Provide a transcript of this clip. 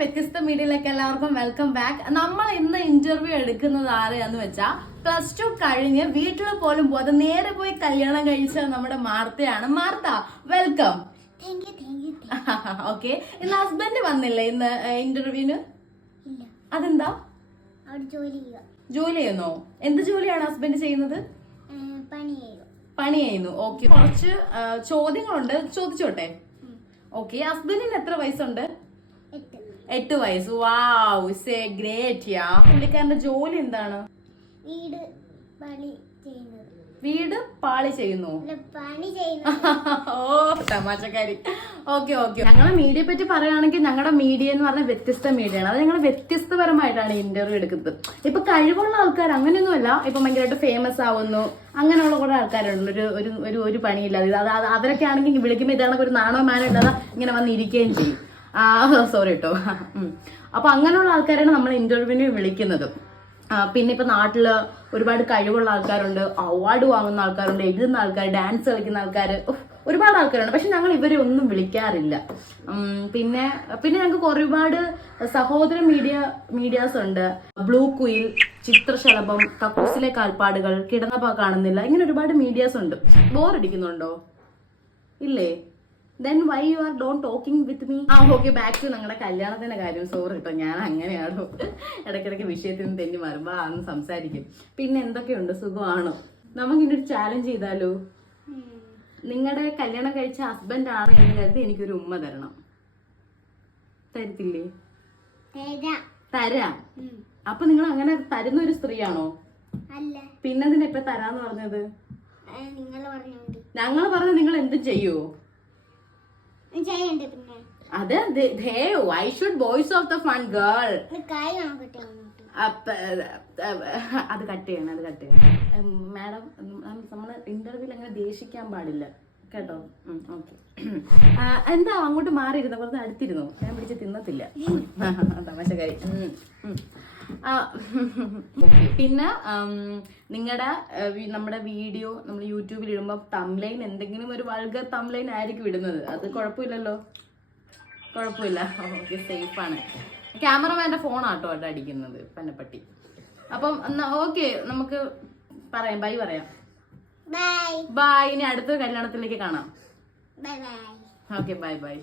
വ്യത്യസ്ത മീഡിയയിലേക്ക് എല്ലാവർക്കും വെൽക്കം ബാക്ക്. നമ്മൾ ഇന്ന് ഇന്റർവ്യൂ എടുക്കുന്നത് ആരെയാന്ന് വെച്ചാൽ +2 കഴിഞ്ഞ് വീട്ടിൽ പോലും പോകാതെ നേരെ പോയി കല്യാണം കഴിച്ച നമ്മുടെ മാർത്തയാണ്. Martha, welcome. ഓക്കെ, ഇന്ന് ഹസ്ബൻഡ് വന്നില്ലേ ഇന്ന് ഇന്റർവ്യൂവിന്? അതെന്താ? ജോലി ചെയ്യുന്നോ? എന്ത് ജോലിയാണ് ഹസ്ബൻഡ് ചെയ്യുന്നത്? പണി ചെയ്യുന്നു. ഓക്കെ, കുറച്ച് ചോദ്യങ്ങളുണ്ട്, ചോദിച്ചോട്ടെ? ഓക്കെ, ഹസ്ബൻഡിന് എത്ര വയസ്സുണ്ട്? 8 വയസ്സ്. വാവ്, സേ ഗ്രേറ്റ് യാ. പുള്ളിക്കാരന്റെ ജോലി എന്താണ്? വീട് പാളി ചെയ്യുന്നു. ഓ, തമാശക്കാരി. Okay okay. ഞങ്ങളുടെ മീഡിയയെ പറ്റി പറയുകയാണെങ്കിൽ ഞങ്ങളുടെ മീഡിയ എന്ന് പറഞ്ഞാൽ വ്യത്യസ്ത മീഡിയ ആണ്. അത് ഞങ്ങൾ വ്യത്യസ്തപരമായിട്ടാണ് ഇന്റർവ്യൂ എടുക്കുന്നത്. ഇപ്പൊ കഴിവുള്ള ആൾക്കാർ അങ്ങനെയൊന്നുമല്ല, ഇപ്പൊ ഭയങ്കരമായിട്ട് ഫേമസ് ആവുന്നു അങ്ങനെയുള്ള കുറെ ആൾക്കാരുണ്ട്. ഒരു പണിയില്ലാതെ അവരൊക്കെ ആണെങ്കിൽ വിളിക്കുമ്പോൾ ഇതാണ് ഒരു നാണോ മാനോ ഇല്ലാതെ ഇങ്ങനെ വന്നിരിക്കുകയും ചെയ്യും. സോറി കേട്ടോ. അപ്പൊ അങ്ങനെയുള്ള ആൾക്കാരാണ് നമ്മൾ ഇന്റർവ്യൂവിന് വിളിക്കുന്നത്. പിന്നെ ഇപ്പൊ നാട്ടില് ഒരുപാട് കഴിവുള്ള ആൾക്കാരുണ്ട്, അവാർഡ് വാങ്ങുന്ന ആൾക്കാരുണ്ട്, എഴുതുന്ന ആൾക്കാർ, ഡാൻസ് കളിക്കുന്ന ആൾക്കാർ, ഒരുപാട് ആൾക്കാരുണ്ട്. പക്ഷെ ഞങ്ങൾ ഇവരെ ഒന്നും വിളിക്കാറില്ല. പിന്നെ ഞങ്ങൾക്ക് ഒരുപാട് സഹോദര മീഡിയാസ് ഉണ്ട്. ബ്ലൂ കുയിൽ, ചിത്രശലഭം, കക്കൂസിലെ കാൽപ്പാടുകൾ, കിടന്നപ്പ കാണുന്നില്ല, ഇങ്ങനെ ഒരുപാട് മീഡിയാസ് ഉണ്ട്. ബോറടിക്കുന്നുണ്ടോ? ഇല്ലേ? Then why you are don't talking with me? Okay, back to ഞങ്ങളുടെ കല്യാണത്തിന്റെ കാര്യം. സോറി കേട്ടോ, ഞാൻ അങ്ങനെയാണോ ഇടയ്ക്കിടയ്ക്ക് വിഷയത്തിൽ നിന്ന് തെന്നി മാറുമ്പോ അന്ന് സംസാരിക്കും. പിന്നെ എന്തൊക്കെയുണ്ട്, സുഖമാണോ? നമുക്കിന്നൊരു ചാലഞ്ച് ചെയ്താലോ? നിങ്ങളുടെ കല്യാണം കഴിച്ച ഹസ്ബൻഡ് ആണ് എന്ന് കരുതി എനിക്കൊരു ഉമ്മ തരണം. തരത്തില്ലേ? തരാം. അപ്പൊ നിങ്ങൾ അങ്ങനെ തരുന്ന ഒരു സ്ത്രീയാണോ? പിന്നെന്തിനാ ഇപ്പൊ തരാന്ന് പറഞ്ഞത്? ഞങ്ങൾ പറഞ്ഞത് നിങ്ങൾ എന്തും ചെയ്യുവോ? അത് why should boys of the fun girl? അത് കട്ട് ചെയ്യണം. മാഡം, നമ്മള് ഇന്റർവ്യൂവിൽ അങ്ങനെ ദേഷിക്കാൻ പാടില്ല കേട്ടോ. ഓക്കെ, എന്താ അങ്ങോട്ട് മാറിയിരുന്നോ? കുറച്ച് അടുത്തിരുന്നോ? ഞാൻ പിടിച്ച് തിന്നത്തില്ല. തമാശക്കാരി. പിന്നെ നമ്മുടെ വീഡിയോ നമ്മൾ യൂട്യൂബിൽ ഇടുമ്പോൾ തംബ്ലൈൻ എന്തെങ്കിലും ഒരു വൾഗർ തംബ്ലൈൻ ആയിരിക്കും ഇടുന്നത്. അത് കുഴപ്പമില്ലല്ലോ? കുഴപ്പമില്ല. ഓക്കെ, സേഫാണ്. ക്യാമറമാന്റെ ഫോണാട്ടോ അവിടെ അടിക്കുന്നത്, പന്നപ്പട്ടി. അപ്പം ഓക്കെ, നമുക്ക് പറയാം, ബൈ പറയാം. ബൈ. ഇനി അടുത്ത കല്യാണത്തിലേക്ക് കാണാം. Okay, by.